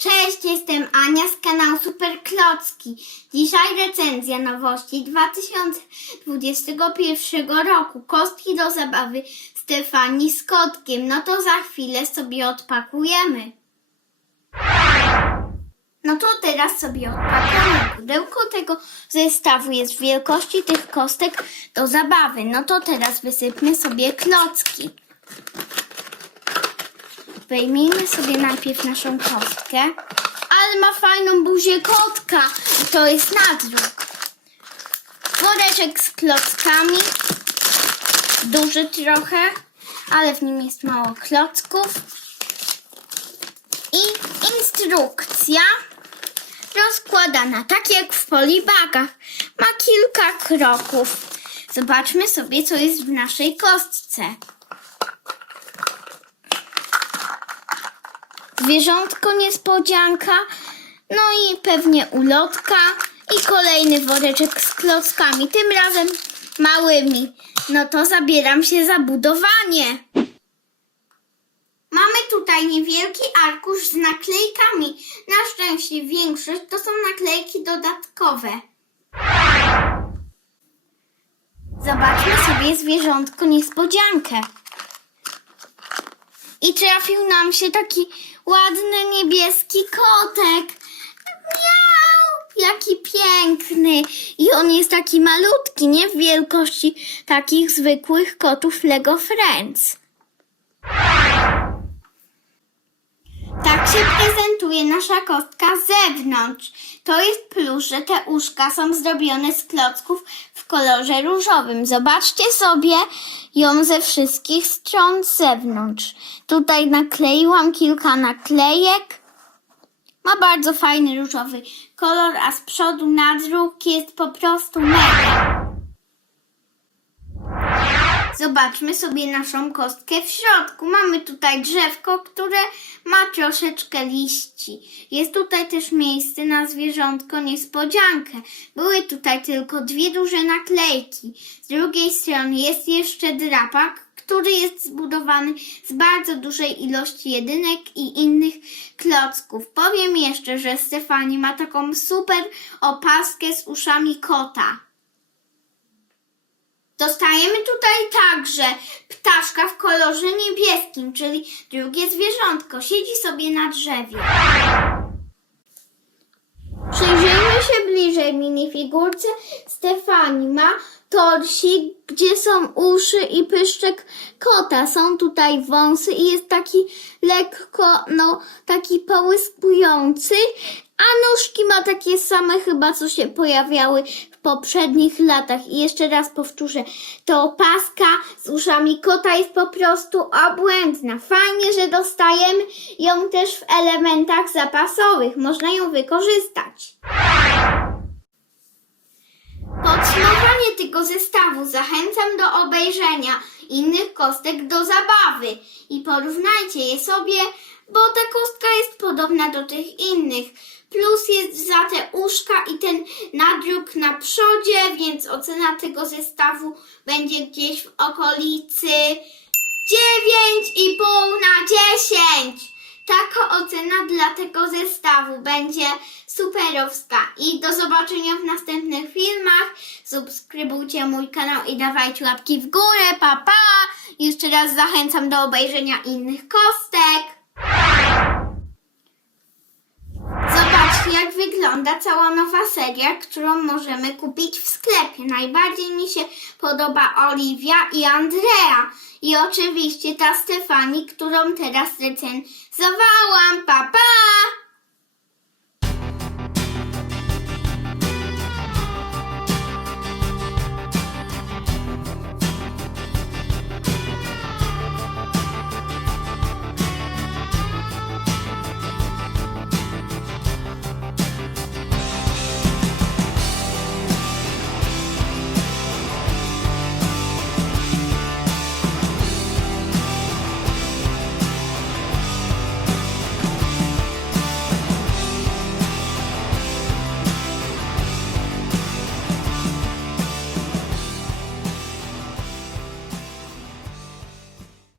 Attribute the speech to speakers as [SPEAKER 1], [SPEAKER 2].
[SPEAKER 1] Cześć, jestem Ania z kanału Super Klocki. Dzisiaj recenzja nowości 2021 roku. Kostki do zabawy Stefanii z kotkiem. No to za chwilę sobie odpakujemy. No to teraz sobie odpakujemy. Pudełko tego zestawu jest wielkości tych kostek do zabawy. No to teraz wysypmy sobie klocki. Wyjmijmy sobie najpierw naszą kostkę. Ale ma fajną buzię kotka. I to jest nadruk. Woreczek z klockami. Duży trochę, ale w nim jest mało klocków. I instrukcja rozkładana, tak jak w polibagach. Ma kilka kroków. Zobaczmy sobie, co jest w naszej kostce. Zwierzątko niespodzianka, no i pewnie ulotka i kolejny woreczek z klockami, tym razem małymi. No to zabieram się za budowanie. Mamy tutaj niewielki arkusz z naklejkami. Na szczęście większość to są naklejki dodatkowe. Zobaczmy sobie zwierzątko niespodziankę. I trafił nam się taki ładny niebieski kotek. Miau! Jaki piękny! I on jest taki malutki, nie w wielkości takich zwykłych kotów Lego Friends. Nasza kostka z zewnątrz. To jest plus, że te uszka są zrobione z klocków w kolorze różowym. Zobaczcie sobie ją ze wszystkich stron z zewnątrz. Tutaj nakleiłam kilka naklejek. Ma bardzo fajny różowy kolor, a z przodu nadruk jest po prostu mega. Zobaczmy sobie naszą kostkę w środku. Mamy tutaj drzewko, które ma troszeczkę liści. Jest tutaj też miejsce na zwierzątko niespodziankę. Były tutaj tylko dwie duże naklejki. Z drugiej strony jest jeszcze drapak, który jest zbudowany z bardzo dużej ilości jedynek i innych klocków. Powiem jeszcze, że Stefani ma taką super opaskę z uszami kota. Dostajemy tutaj także ptaszka w kolorze niebieskim, czyli drugie zwierzątko. Siedzi sobie na drzewie. Przyjrzyjmy się bliżej minifigurce Stefani. Ma torsik, gdzie są uszy i pyszczek kota. Są tutaj wąsy i jest taki lekko, no, taki połyskujący. A nóżki ma takie same chyba, co się pojawiały w poprzednich latach. I jeszcze raz powtórzę, to opaska z uszami kota jest po prostu obłędna. Fajnie, że dostajemy ją też w elementach zapasowych. Można ją wykorzystać. Podsumowanie tego zestawu zachęcam do obejrzenia innych kostek do zabawy i porównajcie je sobie, bo ta kostka jest podobna do tych innych. Plus jest za te uszka i ten nadruk na przodzie, więc ocena tego zestawu będzie gdzieś w okolicy 9,5 na 10. Taka ocena dla tego zestawu będzie superowska. I do zobaczenia w następnych filmach. Subskrybujcie mój kanał i dawajcie łapki w górę. Pa, pa! Jeszcze raz zachęcam do obejrzenia innych kostek. Wygląda cała nowa seria, którą możemy kupić w sklepie. Najbardziej mi się podoba Oliwia i Andrea. I oczywiście ta Stefani, którą teraz recenzowałam. Pa, pa!